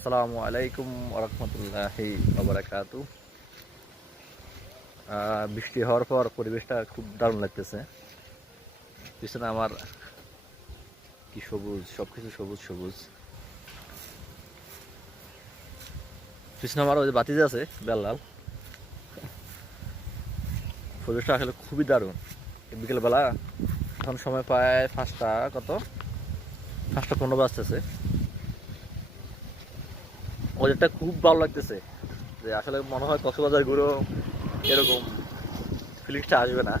আসসালামু আলাইকুম ওরহমতুল্লাহি ওবারাকাতু। বৃষ্টি হওয়ার পর পরিবেশটা খুব দারুণ লাগতেছে। পিছনে আমার কি সবুজ, সবকিছু সবুজ সবুজ। পিছনে আমার ওই যে বাতিজা আছে বেলাল। পরিবেশটা আসলে খুবই দারুণ। বিকেলবেলা এখন সময় প্রায় 5টা 15 বাজতেছে। ওদেরটা খুব ভালো লাগতেছে, যে আসলে মনে হয় কক্সবাজার ঘুরেও এরকম ফিলিংসটা আসবে না।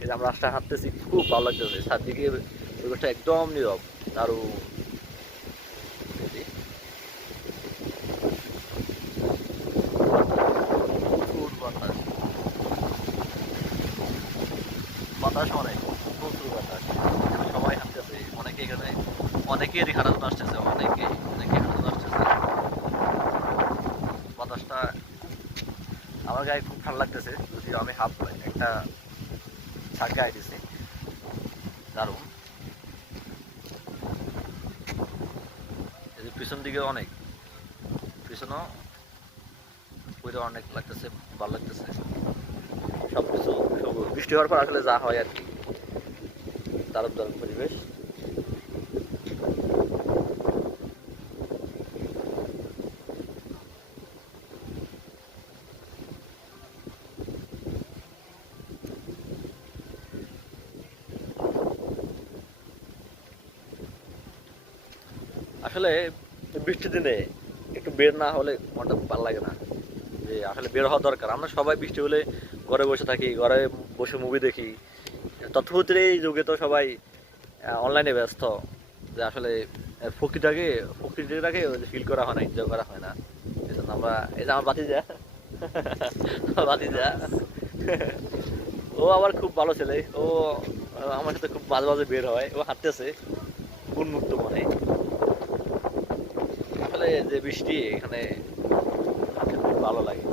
এই যে আমরা রাস্তায় হাঁটতেছি, খুব ভালো লাগতেছে। চারদিকে পরিবেশটা একদম নীরব, দারুণ। এই যে প্রচুর বাতাস, বাতাস অনেক, প্রচুর বাতাস। এখানে সবাই হাঁটতেছে, অনেকে এখানে, অনেকেই এদিকে হাঁটার জন্য আসতেছে, অনেকে অনেকে হাঁটার জন্য আসতেছে। বাতাসটা আমার গায়ে খুব ঠান্ডা লাগতেছে, যদিও আমি হাফ একটা শার্ট গায়ে দিছি। দারুণ। এই যে পিছন দিকে অনেক, পিছনেও ওইটা অনেক লাগতেছে, ভালো লাগতেছে। সবকিছু সবুজ। বৃষ্টি হওয়ার পর আসলে যা হয় আর কি, দারুণ দারুণ পরিবেশ। আসলে বৃষ্টির দিনে একটু বের না হলে মনটা ভালো লাগে না। যে আসলে বের হওয়া দরকার। আমরা সবাই বৃষ্টি হলে ঘরে বসে থাকি, ঘরে বসে মুভি দেখি। তথ্যপ্রযুক্তির এই যুগে তো সবাই অনলাইনে ব্যস্ত, যে আসলে প্রকৃতিটাকে প্রকৃতিটাকে ফিল করা হয় না, এনজয় করা হয় না। এই জন্য আমরা, এই যে আমার বাতিজা বাতিজা ও আবার খুব ভালো ছেলে। ও আমার সাথে খুব মাঝে মাঝে বের হয়, ও হাঁটতেছে উন্মুক্ত মনে। আসলে যে বৃষ্টি এখানে হাঁটতে খুব ভালো লাগে।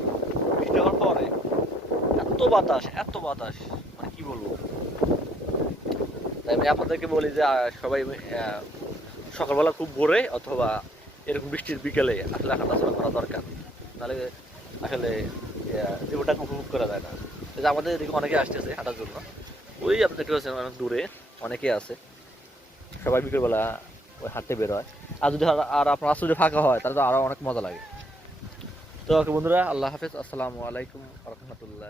বৃষ্টি হওয়ার পরে এত বাতাস, এত বাতাস, মানে কি বলবো। তাই আমি আপনাদেরকে বলি যে সবাই সকালবেলা খুব ভোরে অথবা এরকম বৃষ্টির বিকেলে আসলে হাঁটাচলা করা দরকার। নাহলে আসলে জীবনটাকে উপভোগ করা যায় না। এই যে আমাদের এদিকে অনেকে আসতেছে হাঁটার জন্য, ওই আপনি দেখতে পাচ্ছেন অনেক দূরে অনেকে আছে। সবাই বিকেলবেলা ওই হাঁটতে বের হয়। আর যদি আর আপনার রাস্তা যদি ফাঁকা হয় তাহলে তো আরো অনেক মজা লাগে। তো ওকে বন্ধুরা, আল্লাহ হাফেজ, আসসালামু আলাইকুম রহমতুল্লাহ।